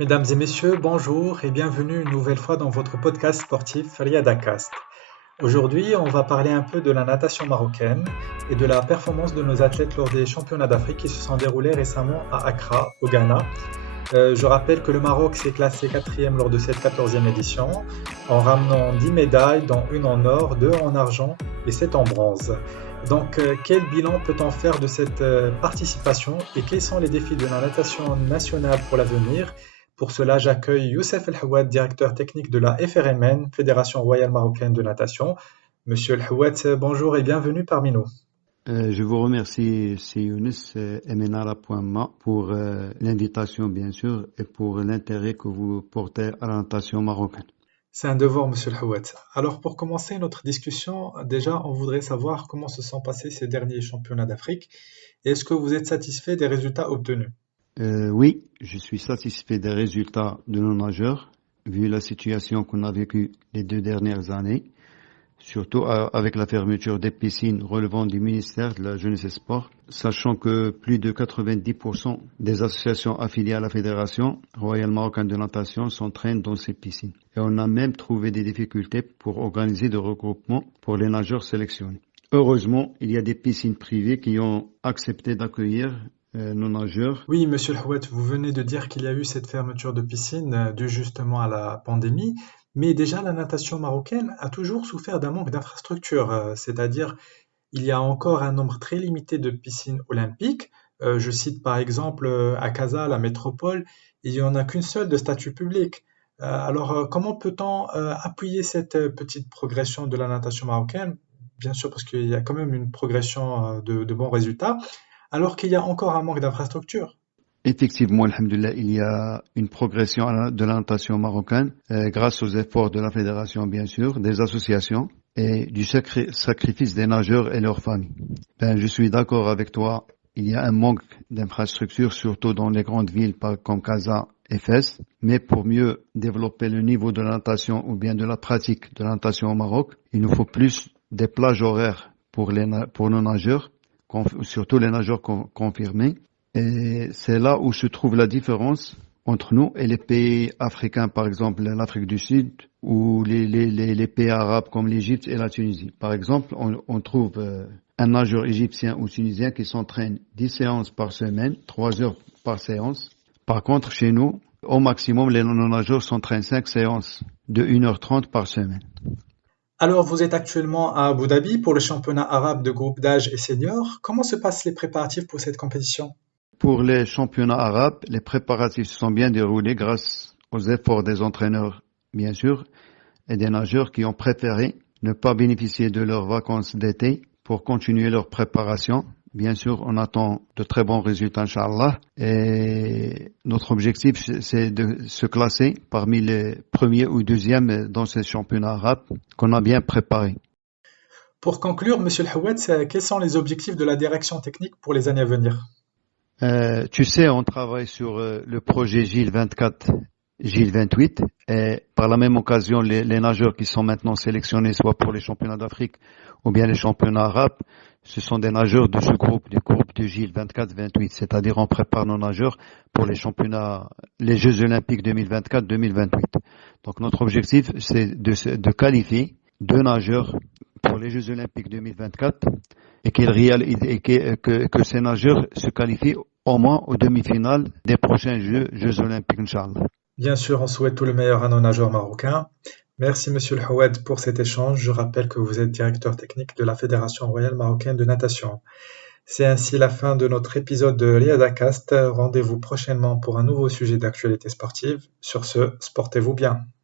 Mesdames et messieurs, bonjour et bienvenue une nouvelle fois dans votre podcast sportif Riyadacast. Aujourd'hui, on va parler un peu de la natation marocaine et de la performance de nos athlètes lors des championnats d'Afrique qui se sont déroulés récemment à Accra, au Ghana. Je rappelle que le Maroc s'est classé quatrième lors de cette 14e édition en ramenant 10 médailles, dont une en or, 2 en argent et 7 en bronze. Donc, quel bilan peut-on faire de cette participation et quels sont les défis de la natation nationale pour l'avenir? Pour cela, j'accueille Youssef El Houad, directeur technique de la FRMN, Fédération royale marocaine de natation. Monsieur El Houad, bonjour et bienvenue parmi nous. Je vous remercie, c'est Younes Emenala.ma pour l'invitation, bien sûr, et pour l'intérêt que vous portez à la natation marocaine. C'est un devoir, monsieur El Houad. Alors, pour commencer notre discussion, déjà, on voudrait savoir comment se sont passés ces derniers championnats d'Afrique et est-ce que vous êtes satisfait des résultats obtenus? Oui, je suis satisfait des résultats de nos nageurs, vu la situation qu'on a vécue les 2 dernières années, surtout avec la fermeture des piscines relevant du ministère de la Jeunesse et Sport, sachant que plus de 90% des associations affiliées à la Fédération royale marocaine de natation s'entraînent dans ces piscines. Et on a même trouvé des difficultés pour organiser des regroupements pour les nageurs sélectionnés. Heureusement, il y a des piscines privées qui ont accepté d'accueillir nos nageurs. Oui, monsieur El Houad, vous venez de dire qu'il y a eu cette fermeture de piscine due justement à la pandémie, mais déjà la natation marocaine a toujours souffert d'un manque d'infrastructures, c'est-à-dire il y a encore un nombre très limité de piscines olympiques. Je cite par exemple à Casa, la métropole, il n'y en a qu'une seule de statut public. Alors, comment peut-on appuyer cette petite progression de la natation marocaine? Bien sûr, parce qu'il y a quand même une progression de bons résultats, alors qu'il y a encore un manque d'infrastructures. Effectivement, alhamdoulilah, il y a une progression de la natation marocaine grâce aux efforts de la fédération, bien sûr, des associations et du sacrifice des nageurs et leurs familles. Je suis d'accord avec toi. Il y a un manque d'infrastructures, surtout dans les grandes villes comme Casa et Fès. Mais pour mieux développer le niveau de la natation ou bien de la pratique de la natation au Maroc, il nous faut plus des plages horaires pour nos nageurs, surtout les nageurs confirmés. Et c'est là où se trouve la différence entre nous et les pays africains, par exemple l'Afrique du Sud ou les pays arabes comme l'Égypte et la Tunisie. Par exemple, on trouve un nageur égyptien ou tunisien qui s'entraîne 10 séances par semaine, 3 heures par séance. Par contre, chez nous, au maximum, les nageurs s'entraînent 5 séances de 1h30 par semaine. Alors, vous êtes actuellement à Abu Dhabi pour le championnat arabe de groupe d'âge et senior. Comment se passent les préparatifs pour cette compétition? Pour les championnats arabes, les préparatifs se sont bien déroulés grâce aux efforts des entraîneurs, bien sûr, et des nageurs qui ont préféré ne pas bénéficier de leurs vacances d'été pour continuer leur préparation. Bien sûr, on attend de très bons résultats, Inch'Allah. Et notre objectif, c'est de se classer parmi les premiers ou deuxièmes dans ces championnats arabes qu'on a bien préparés. Pour conclure, monsieur El Houad, quels sont les objectifs de la direction technique pour les années à venir? Tu sais, on travaille sur le projet Gilles 24, Gilles 28, et par la même occasion, les nageurs qui sont maintenant sélectionnés, soit pour les championnats d'Afrique ou bien les championnats arabes, ce sont des nageurs de ce groupe, du groupe de Gilles 24-28, c'est-à-dire on prépare nos nageurs pour les championnats, les Jeux Olympiques 2024-2028. Donc notre objectif, c'est de qualifier 2 nageurs pour les Jeux Olympiques 2024 et que ces nageurs se qualifient au moins aux demi-finales des prochains Jeux Olympiques, Inch'Allah. Bien sûr, on souhaite tout le meilleur à nos nageurs marocains. Merci monsieur El Houad pour cet échange. Je rappelle que vous êtes directeur technique de la Fédération royale marocaine de natation. C'est ainsi la fin de notre épisode de Riyadacast. Rendez-vous prochainement pour un nouveau sujet d'actualité sportive. Sur ce, sportez-vous bien.